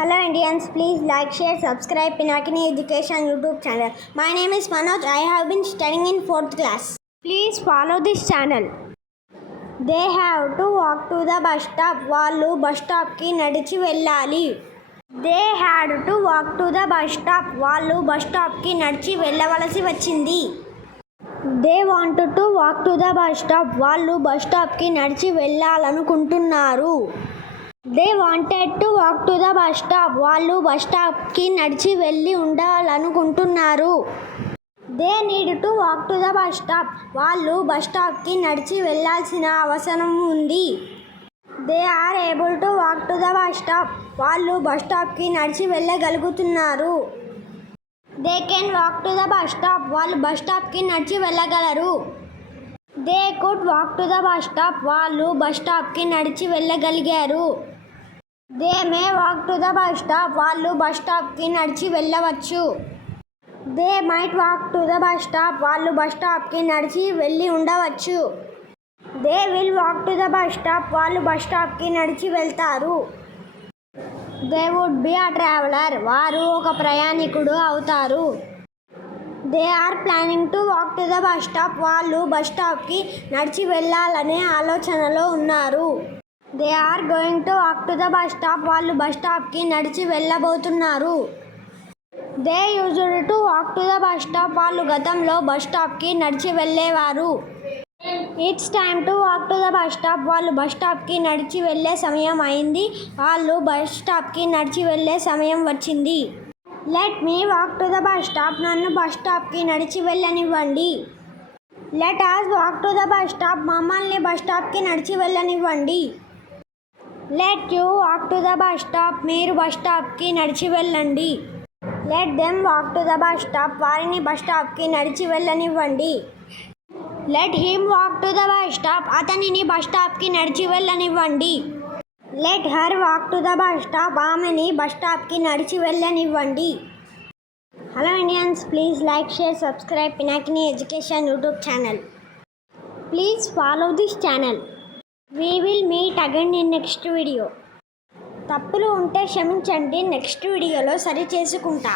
Hello Indians, please like, share, subscribe Pinakini Education YouTube channel. My name is Manoj. I have been studying in 4th class. Please follow this channel. They have to walk to the bus stop. వాళ్ళు bus స్టాప్కి నడిచి వెళ్ళాలి. They had to walk to the bus stop. వాళ్ళు bus స్టాప్కి నడిచి వెళ్ళవలసి వచ్చింది. They wanted to walk to the bus stop. వాళ్ళు bus స్టాప్కి నడిచి వెళ్ళాలనుకుంటున్నారు. They wanted to walk to the bus stop. వాళ్ళు బస్ స్టాప్కి నడిచి వెళ్ళి ఉండాలనుకుంటున్నారు. They need to walk to the bus stop. వాళ్ళు బస్ స్టాప్కి నడిచి వెళ్ళాల్సిన అవసరం ఉంది. They are able to walk to the bus stop. వాళ్ళు బస్ స్టాప్కి నడిచి వెళ్ళగలుగుతున్నారు. They can walk to the bus stop. వాళ్ళు బస్ స్టాప్కి నడిచి వెళ్ళగలరు. They could walk to the bus stop. వాళ్ళు బస్ స్టాప్కి నడిచి వెళ్ళగలిగారు. They may walk to the bus stop. వాళ్ళు bus స్టాప్కి నడిచి వెళ్ళవచ్చు. They might walk to the bus stop. వాళ్ళు bus స్టాప్కి నడిచి వెళ్ళి ఉండవచ్చు. They will walk to the bus stop. వాళ్ళు బస్ స్టాప్కి నడిచి వెళ్తారు. They would be a traveler. వారు ఒక ప్రయాణికుడు అవుతారు. They are planning to walk to the bus stop. వాళ్ళు బస్ స్టాప్కి నడిచి వెళ్ళాలనే ఆలోచనలో ఉన్నారు. They are going to walk to the bus stop. వాళ్ళు బస్ స్టాప్కి నడిచి వెళ్ళబోతున్నారు. They used to walk to the bus stop. వాళ్ళు గతంలో బస్ స్టాప్కి నడిచి వెళ్ళేవారు. It's time to walk to the bus stop. వాళ్ళు బస్ స్టాప్కి నడిచి వెళ్ళే సమయం అయింది. వాళ్ళు బస్ స్టాప్కి నడిచి వెళ్ళే సమయం వచ్చింది. Let me walk to the bus stop. నన్ను బస్ స్టాప్కి నడిచి వెళ్ళనివ్వండి. Let us walk to the bus stop. మమ్మల్ని బస్ స్టాప్కి నడిచి వెళ్ళనివ్వండి. Let you walk to the bus stop. మీరు బస్ స్టాప్కి నడిచి వెళ్ళండి. Let them walk to the bus stop. వారిని bus స్టాప్కి నడిచి వెళ్ళనివ్వండి. Let him walk to the bus stop. అతనిని bus స్టాప్కి నడిచి వెళ్ళనివ్వండి. Let her walk to the bus stop. ఆమెని bus స్టాప్కి నడిచి వెళ్ళనివ్వండి. Hello Indians, please like, share, subscribe Pinakini Education YouTube channel. Please follow this channel. We will meet again in next video. తప్పులు ఉంటే క్షమించండి, next వీడియోలో సరి చేసుకుంటా.